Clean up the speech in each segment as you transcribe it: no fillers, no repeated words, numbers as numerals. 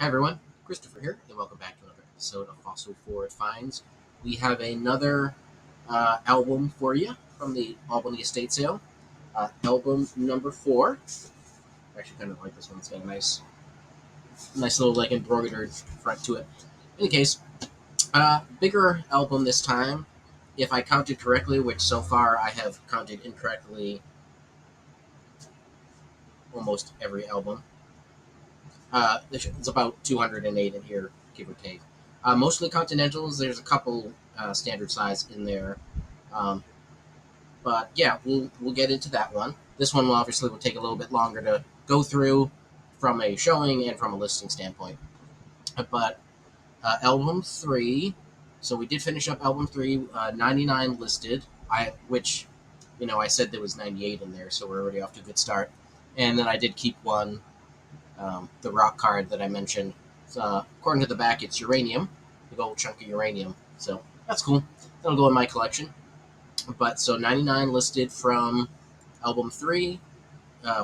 Hi everyone, Christopher here, and welcome back to another episode of Fossil Forward Finds. We have another album for you from the Albany estate sale. Album number 4. I actually kind of like this one. It's got a nice little like embroidered front to it. In any case, bigger album this time. If I counted correctly, which so far I have counted incorrectly almost every album. It's about 208 in here, give or take. Mostly Continentals. There's a couple standard size in there, um, but yeah, we'll get into that one. This one will obviously will take a little bit longer to go through from a showing and from a listing standpoint. But album 3. So we did finish up album 3. 99 listed. Which I said there was 98 in there, so we're already off to a good start. And then I did keep one. The rock card that I mentioned. According to the back, it's uranium, big old chunk of uranium. So that's cool. That'll go in my collection. But so 99 listed from album 3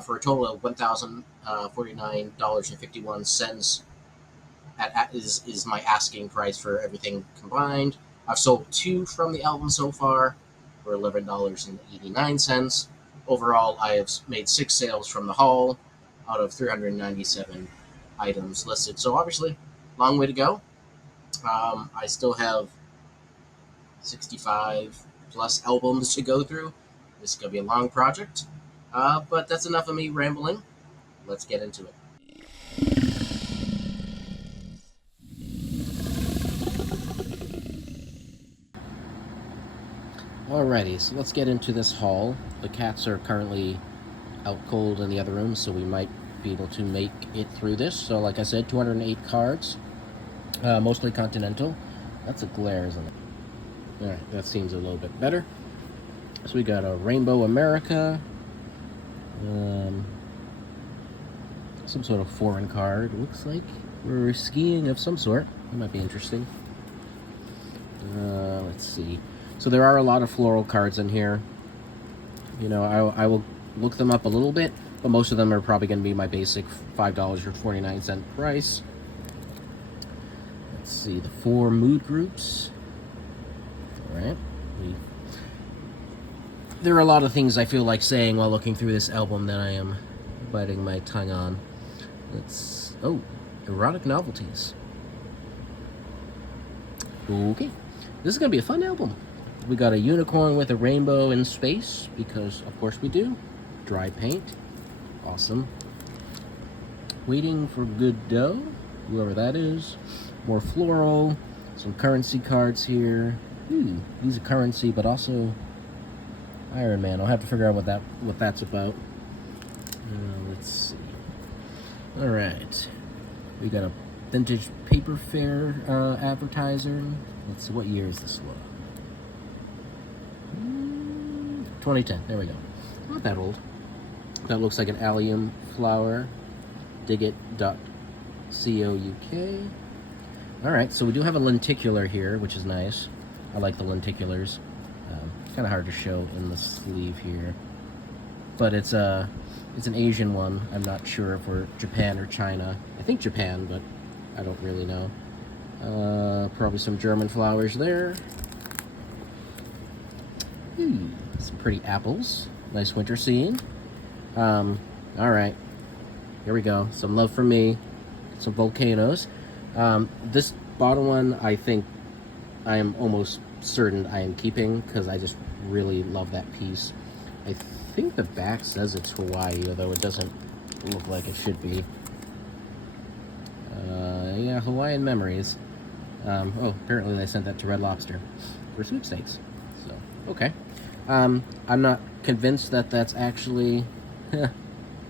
for a total of $1,049.51 is my asking price for everything combined. I've sold 2 from the album so far for $11.89. Overall, I have made 6 sales from the haul out of 397 items listed. So obviously, long way to go. I still have 65 plus albums to go through. This is going to be a long project. But that's enough of me rambling. Let's get into it. Alrighty, so let's get into this haul. The cats are currently out cold in the other room, so we might be able to make it through this. So like I said, 208 cards, mostly Continental. That's a glare, isn't it? Alright, that seems a little bit better. So we got a Rainbow America, some sort of foreign card. Looks like we're skiing of some sort. That might be interesting. Let's see. So there are a lot of floral cards in here. I will look them up a little bit, but most of them are probably going to be my basic $5.49 price. Let's see, the 4 mood groups. All right. There are a lot of things I feel like saying while looking through this album that I am biting my tongue on. Erotic novelties. Okay, this is going to be a fun album. We got a unicorn with a rainbow in space, because of course we do. Dry paint. Awesome. Waiting for good dough, whoever that is. More floral. Some currency cards here. These are currency, but also Iron Man. I'll have to figure out what that's about. Let's see. All right. We got a vintage paper fair advertiser. Let's see, what year is this one? 2010. There we go. Not that old. That looks like an allium flower. Digit.couk. Alright, so we do have a lenticular here, which is nice. I like the lenticulars. It's kind of hard to show in the sleeve here. But it's an Asian one. I'm not sure if we're Japan or China. I think Japan, but I don't really know. Probably some German flowers there. Some pretty apples. Nice winter scene. Alright. Here we go. Some love from me. Some volcanoes. This bottom one, I think I am almost certain I am keeping, because I just really love that piece. I think the back says it's Hawaii, although it doesn't look like it should be. Yeah, Hawaiian memories. Apparently they sent that to Red Lobster for sweepstakes. So, okay. I'm not convinced that that's actually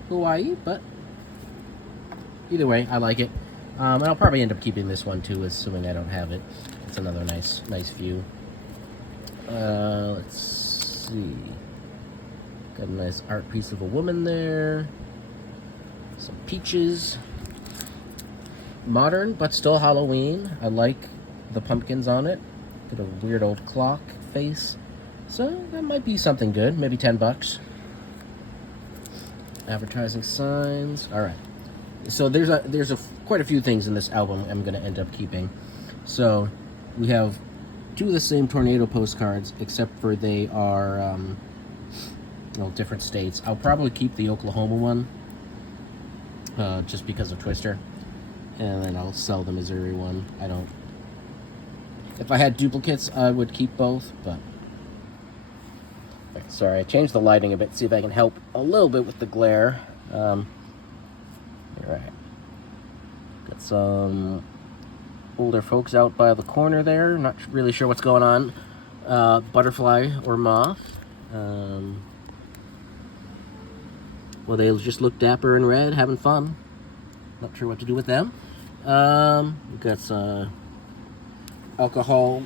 Hawaii, but either way, I like it. And I'll probably end up keeping this one too, assuming I don't have it. It's another nice view. Let's see. Got a nice art piece of a woman there. Some peaches. Modern, but still Halloween. I like the pumpkins on it. Got a weird old clock face. So that might be something good. Maybe $10. Advertising signs. All right. So there's quite a few things in this album I'm going to end up keeping. So we have two of the same tornado postcards, except for they are different states. I'll probably keep the Oklahoma one, just because of Twister, and then I'll sell the Missouri one. If I had duplicates, I would keep both, but... Sorry, I changed the lighting a bit, see if I can help a little bit with the glare. Alright. Got some older folks out by the corner there, not really sure what's going on. Butterfly or moth. Well, they just look dapper and red, having fun. Not sure what to do with them. We've got some alcohol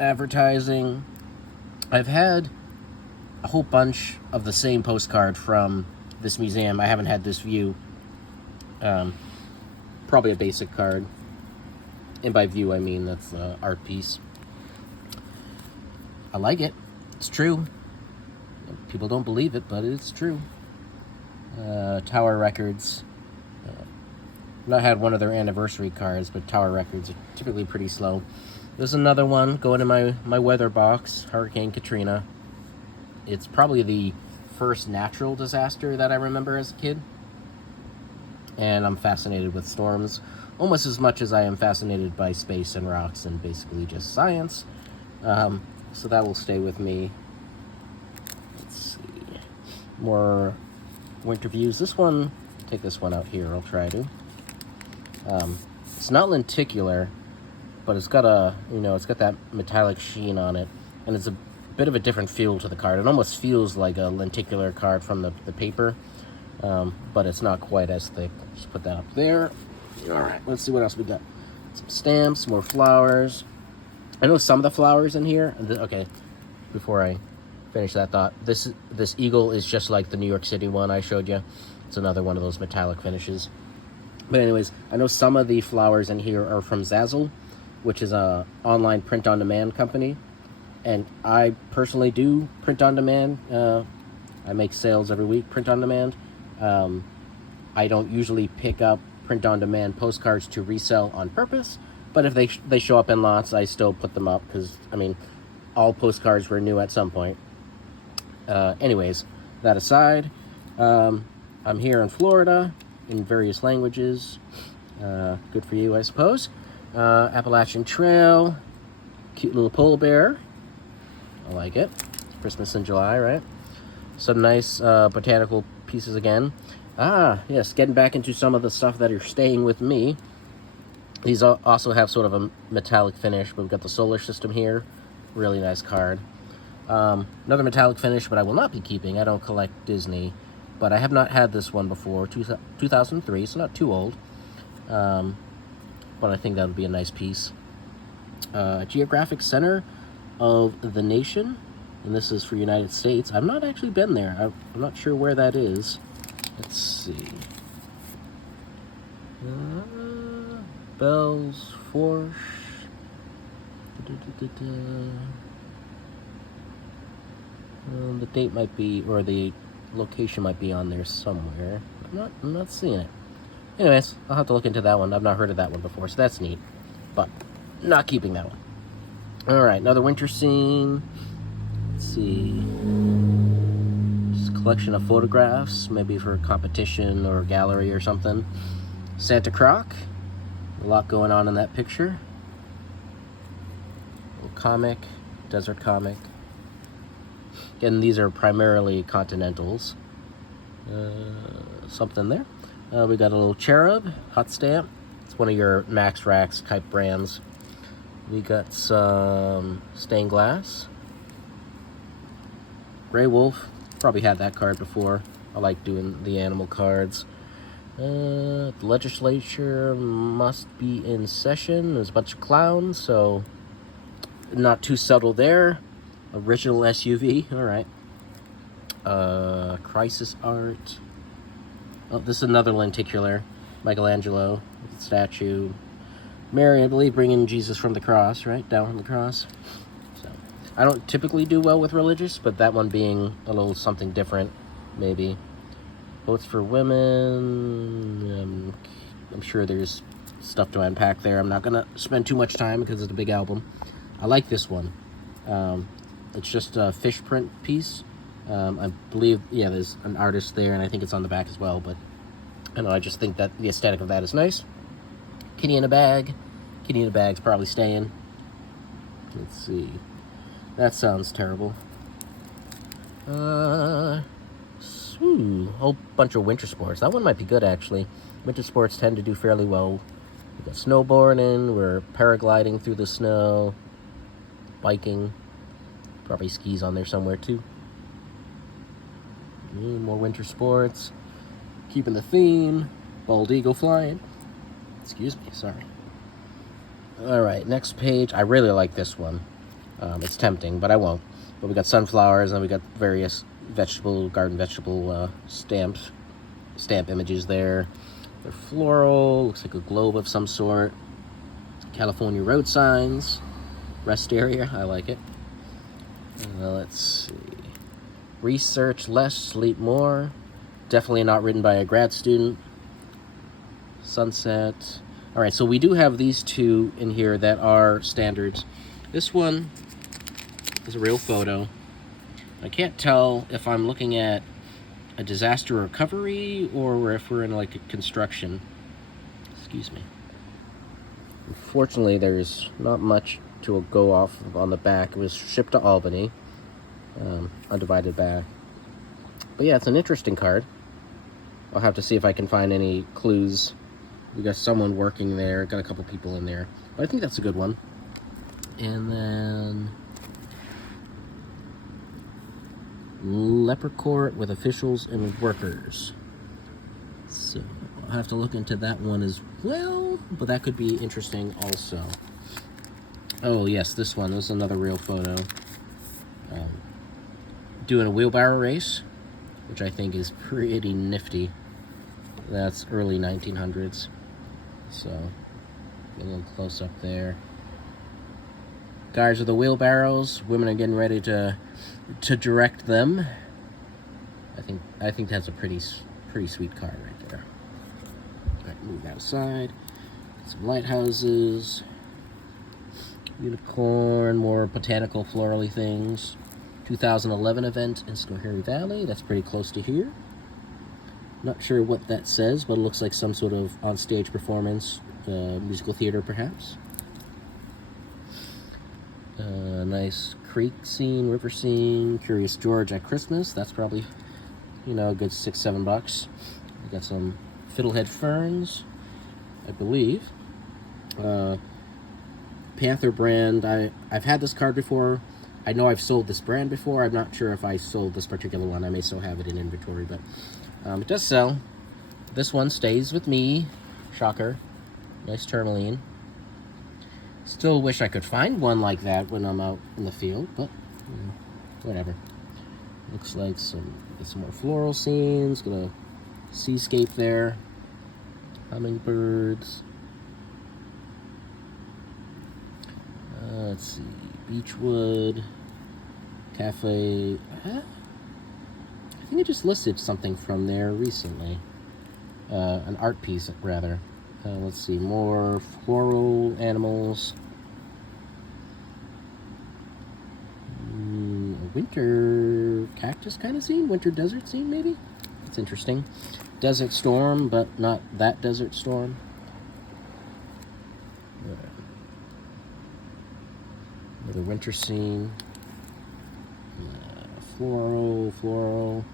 advertising. I've had a whole bunch of the same postcard from this museum. I haven't had this view. Probably a basic card. And by view, I mean that's an art piece. I like it. It's true. People don't believe it, but it's true. Tower Records. I've not had one of their anniversary cards, but Tower Records are typically pretty slow. There's another one going in my weather box, Hurricane Katrina. It's probably the first natural disaster that I remember as a kid. And I'm fascinated with storms almost as much as I am fascinated by space and rocks and basically just science. So that will stay with me. Let's see. More winter views. This one, take this one out here, I'll try to. It's not lenticular, but it's got it's got that metallic sheen on it, and it's a bit of a different feel to the card. It almost feels like a lenticular card from the paper, but it's not quite as thick. Just put that up there. All right, let's see what else we got. Some stamps, more flowers. I know some of the flowers in here. Okay, before I finish that thought, this eagle is just like the New York City one I showed you. It's another one of those metallic finishes. But anyways, I know some of the flowers in here are from Zazzle, which is a online print-on-demand company. And I personally do print-on-demand. I make sales every week, print-on-demand. I don't usually pick up print-on-demand postcards to resell on purpose. But if they show up in lots, I still put them up because, I mean, all postcards were new at some point. Anyways, that aside, I'm here in Florida in various languages. Good for you, I suppose. Appalachian Trail. Cute little polar bear. I like it. Christmas in July, right? Some nice botanical pieces again. Yes, getting back into some of the stuff that are staying with me. These also have sort of a metallic finish, but we've got the solar system here. Really nice card. Another metallic finish, but I will not be keeping. I don't collect Disney, but I have not had this one before. 2003, so not too old. But I think that would be a nice piece. Geographic Center of the Nation, and this is for United States. I've not actually been there. I'm not sure where that is. Let's see. Bells, Forge. The date might be, or the location might be on there somewhere. I'm not seeing it. Anyways, I'll have to look into that one. I've not heard of that one before, so that's neat. But not keeping that one. Alright, another winter scene. Let's see. Just a collection of photographs, maybe for a competition or a gallery or something. Santa Croc. A lot going on in that picture. A little comic, desert comic. Again, these are primarily Continentals. Something there. We got a little cherub, hot stamp. It's one of your Max Racks type brands. We got some stained glass. Grey Wolf. Probably had that card before. I like doing the animal cards. The legislature must be in session. There's a bunch of clowns, so not too subtle there. Original SUV, alright. Crisis art. Oh, this is another lenticular. Michelangelo, statue. Mary, I believe, bringing Jesus from the cross, right? Down from the cross. So, I don't typically do well with religious, but that one being a little something different, maybe. Boats for Women. I'm sure there's stuff to unpack there. I'm not going to spend too much time because it's a big album. I like this one. It's just a Fishprint piece. I believe, yeah, there's an artist there, and I think it's on the back as well, but I don't know, I just think that the aesthetic of that is nice. Kitty in a bag. Kitty in a bag's probably staying. Let's see. That sounds terrible. Whole bunch of winter sports. That one might be good, actually. Winter sports tend to do fairly well. We got snowboarding, we're paragliding through the snow, biking, probably skis on there somewhere too. More winter sports, keeping the theme, bald eagle flying. Excuse me, sorry. All right, next page. I really like this one. It's tempting, but I won't. But we got sunflowers, and we got various garden vegetable stamp images there. They're floral, looks like a globe of some sort. California road signs, rest area, I like it. Let's see. Research less, sleep more. Definitely not written by a grad student. Sunset. All right, so we do have these two in here that are standards. This one is a real photo. I can't tell if I'm looking at a disaster recovery or if we're in like a construction. Excuse me. Unfortunately, there's not much to go off of on the back. It was shipped to Albany, undivided back. But yeah, it's an interesting card. I'll have to see if I can find any clues. We got someone working there, got a couple people in there. But I think that's a good one. And then Leper Court with officials and workers. So I'll have to look into that one as well, but that could be interesting also. Oh yes, this one. This is another real photo. Doing a wheelbarrow race, which I think is pretty nifty. That's early 1900s. So get a little close up there. Guys with the wheelbarrows. Women are getting ready to direct them. I think that's a pretty sweet card right there. All right, move that aside. Some lighthouses. Unicorn, more botanical florally things. 2011 event in Snohomish Valley. That's pretty close to here. Not sure what that says, but it looks like some sort of on-stage performance, musical theater perhaps. Nice creek scene, river scene, Curious George at Christmas. That's probably, a good $6-7. We got some fiddlehead ferns, I believe. Panther brand. I've had this card before. I know I've sold this brand before. I'm not sure if I sold this particular one. I may still have it in inventory, but it does sell. This one stays with me. Shocker. Nice tourmaline. Still wish I could find one like that when I'm out in the field, but whatever. Looks like some more floral scenes. Got a seascape there. Hummingbirds. Let's see. Beechwood. Cafe. I think I just listed something from there recently. An art piece, rather. Let's see. More floral animals. A winter cactus kind of scene? Winter desert scene, maybe? That's interesting. Desert storm, but not that desert storm. Another winter scene. Floral.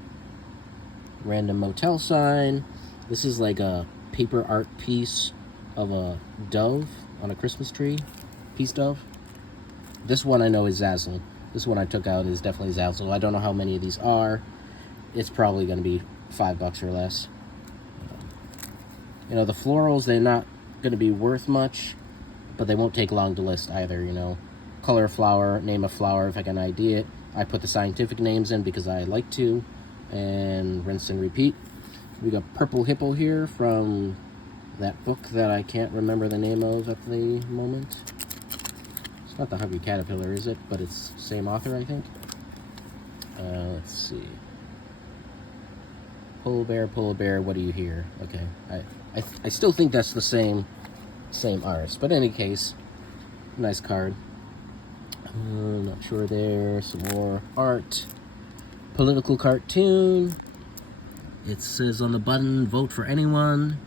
Random motel sign. This is like a paper art piece of a dove on a Christmas tree. Peace dove. This one I know is Zazzle. This one I took out is definitely Zazzle. I don't know how many of these are. It's probably going to be $5 or less. The florals, they're not going to be worth much, but they won't take long to list either, Color of flower, name of flower, if I can ID it. I put the scientific names in because I like to, and rinse and repeat. We got Purple Hippo here from that book that I can't remember the name of at the moment. It's not the Hungry Caterpillar, is it? But it's the same author, I think. Let's see. Polar bear, what do you hear? Okay, I still think that's the same artist, but in any case, nice card. Not sure there. Some more art. Political cartoon. It says on the button, vote for anyone.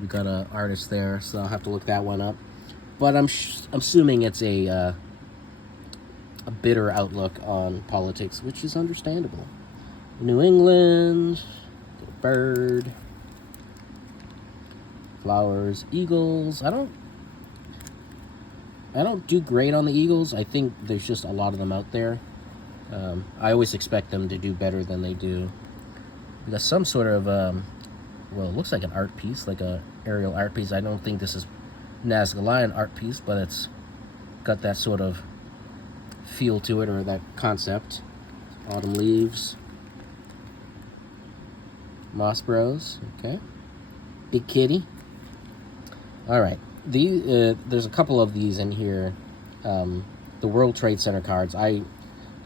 We got an artist there, so I'll have to look that one up. But I'm assuming it's a bitter outlook on politics, which is understandable. New England, bird, flowers, eagles. I don't do great on the eagles. I think there's just a lot of them out there. I always expect them to do better than they do. We got some sort of, well, it looks like an art piece, like a aerial art piece. I don't think this is Nazca Lion art piece, but it's got that sort of feel to it, or that concept. Autumn leaves. Moss Bros, okay. Big kitty. All right. There's a couple of these in here. The World Trade Center cards. I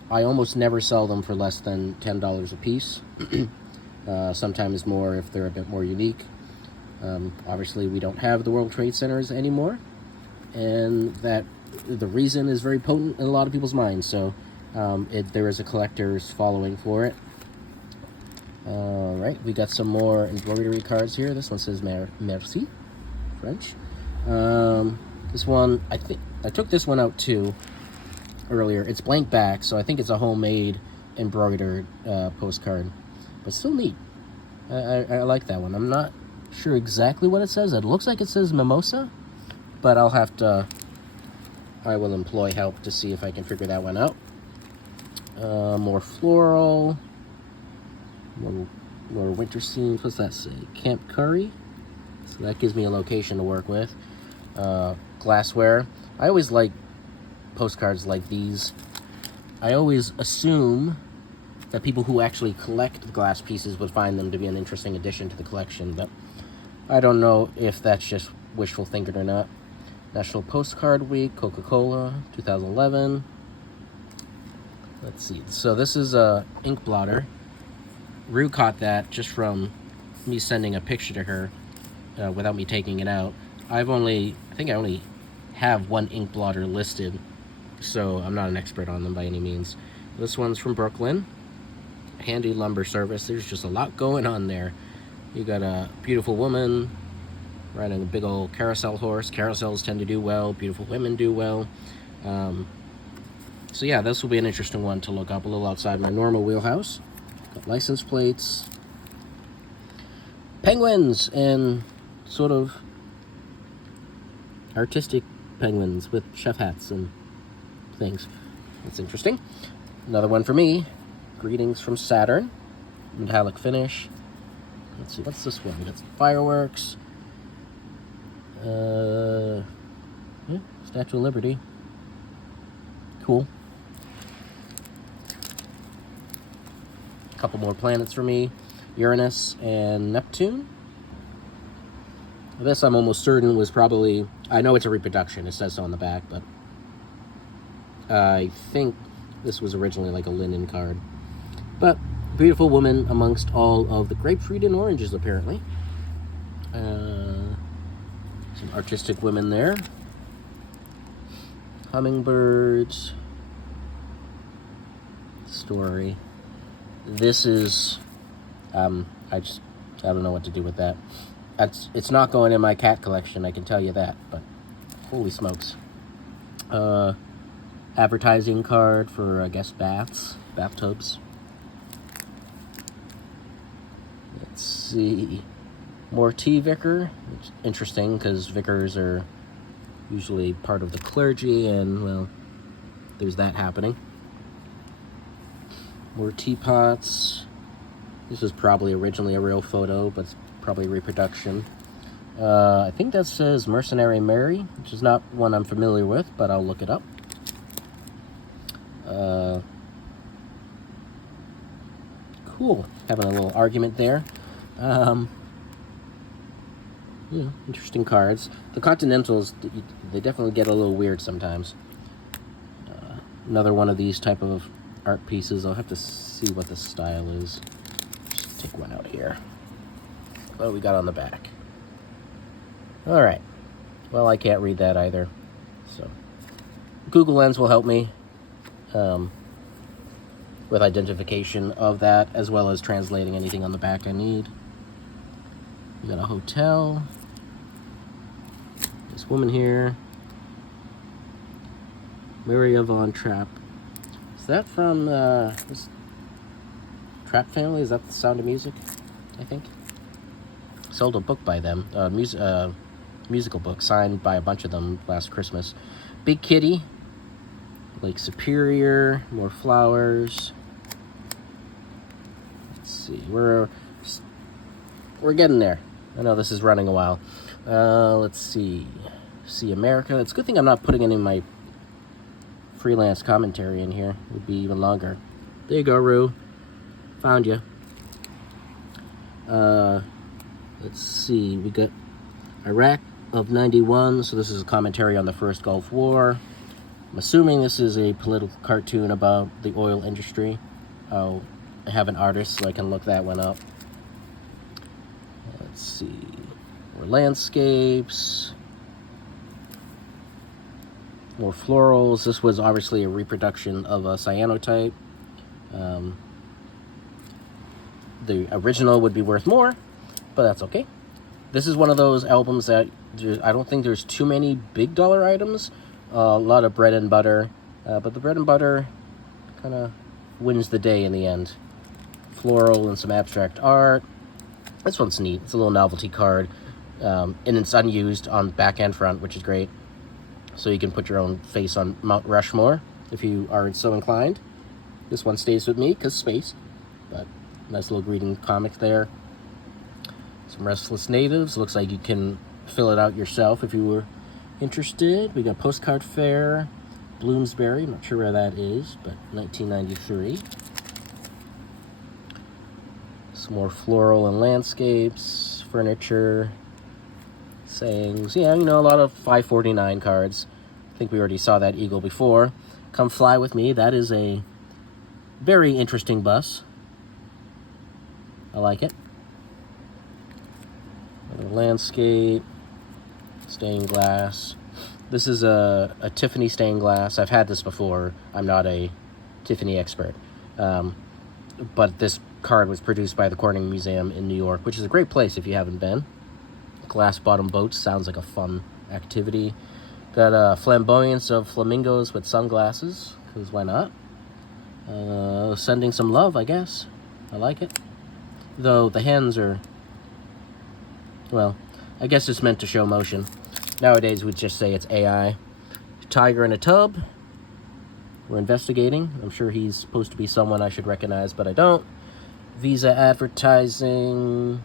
almost never sell them for less than $10 a piece. Sometimes more if they're a bit more unique. Obviously, we don't have the World Trade Centers anymore, and that the reason is very potent in a lot of people's minds. So there is a collector's following for it. All right, we got some more embroidery cards here. This one says merci, French. This one, I think I took this one out too earlier. It's blank back, so I think it's a homemade embroidered postcard, but still neat. I like that one. I'm not sure exactly what it says. It looks like it says mimosa, but I will employ help to see if I can figure that one out. More floral. More winter scenes. What's that say? Camp Curry. So that gives me a location to work with. Glassware. I always like postcards like these. I always assume that people who actually collect glass pieces would find them to be an interesting addition to the collection, but I don't know if that's just wishful thinking or not. National Postcard Week, Coca-Cola, 2011. Let's see. So this is a ink blotter. Rue caught that just from me sending a picture to her without me taking it out. I think I only have one ink blotter listed, so I'm not an expert on them by any means. This one's from Brooklyn. Handy lumber service. There's just a lot going on there. You got a beautiful woman riding a big old carousel horse. Carousels tend to do well. Beautiful women do well. So yeah, this will be an interesting one to look up, a little outside my normal wheelhouse. Got license plates, penguins, and sort of artistic penguins with chef hats and things. That's interesting. Another one for me. Greetings from Saturn. Metallic finish. Let's see, what's this one? We got some fireworks. Yeah, Statue of Liberty. Cool. A couple more planets for me. Uranus and Neptune. This I'm almost certain was probably, I know it's a reproduction, it says so on the back, but I think this was originally like a linen card. But beautiful woman amongst all of the grapefruit and oranges, apparently. Some artistic women there. Hummingbirds. Story. This is, I don't know what to do with that. It's not going in my cat collection, I can tell you that, but holy smokes. Advertising card for, I guess, bathtubs. Let's see. More tea vicar. It's interesting because vicars are usually part of the clergy, and, well, there's that happening. More teapots. This was probably originally a real photo, but it's probably a reproduction. I think that says Mercenary Mary, which is not one I'm familiar with, but I'll look it up. Cool. Having a little argument there. Interesting cards. The Continentals, they definitely get a little weird sometimes. Another one of these type of art pieces. I'll have to see what the style is. take one out here. What do we got on the back? All right. Well, I can't read that either. So Google Lens will help me with identification of that, as well as translating anything on the back I need. We got a hotel. This woman here. Maria Von Trapp. Is that from this Trapp family? Is that the Sound of Music? I think. Sold a book by them. Musical book signed by a bunch of them last Christmas. Big Kitty. Lake Superior. More flowers. Let's see. We're getting there. I know this is running a while. Let's see. See America. It's a good thing I'm not putting any of my freelance commentary in here. It would be even longer. There you go, Rue. Found you. Let's see. We got Iraq of 91. So this is a commentary on the first Gulf War. I'm assuming this is a political cartoon about the oil industry. I have an artist, so I can look that one up. Let's see. More landscapes. More florals. This was obviously a reproduction of a cyanotype. The original would be worth more, but that's okay. This is one of those albums that I don't think there's too many big dollar items. A lot of bread and butter, but the bread and butter kind of wins the day in the end. Floral and some abstract art. This one's neat. It's a little novelty card, and it's unused on back and front, which is great. So you can put your own face on Mount Rushmore if you are so inclined. This one stays with me because space, but nice little greeting comic there. Some Restless Natives. Looks like you can fill it out yourself if you were interested. We got Postcard Fair, Bloomsbury. I'm not sure where that is, but 1993. Some more floral and landscapes, furniture, sayings. Yeah, you know, a lot of 549 cards. I think we already saw that eagle before. Come Fly With Me. That is a very interesting bus. I like it. Another landscape, stained glass. This is a Tiffany stained glass. I've had this before. I'm not a Tiffany expert. But this card was produced by the Corning Museum in New York, which is a great place if you haven't been. Glass bottom boats sounds like a fun activity. Got a flamboyance of flamingos with sunglasses, because why not? Sending some love, I guess. I like it. Though the hands are, well, I guess it's meant to show motion. Nowadays we'd just say it's AI. Tiger in a tub. We're investigating. I'm sure he's supposed to be someone I should recognize, but I don't. Visa advertising.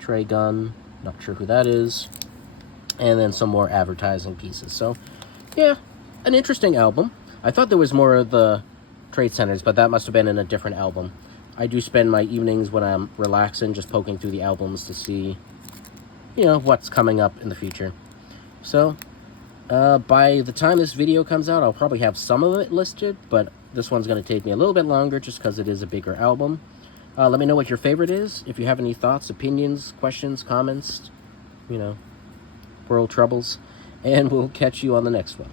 Trey Gunn. Not sure who that is. And then some more advertising pieces. So, yeah, an interesting album. I thought there was more of the trade centers, but that must have been in a different album. I do spend my evenings when I'm relaxing just poking through the albums to see, you know, what's coming up in the future. So, by the time this video comes out, I'll probably have some of it listed, but this one's going to take me a little bit longer just because it is a bigger album. Let me know what your favorite is. If you have any thoughts, opinions, questions, comments, you know, world troubles, and we'll catch you on the next one.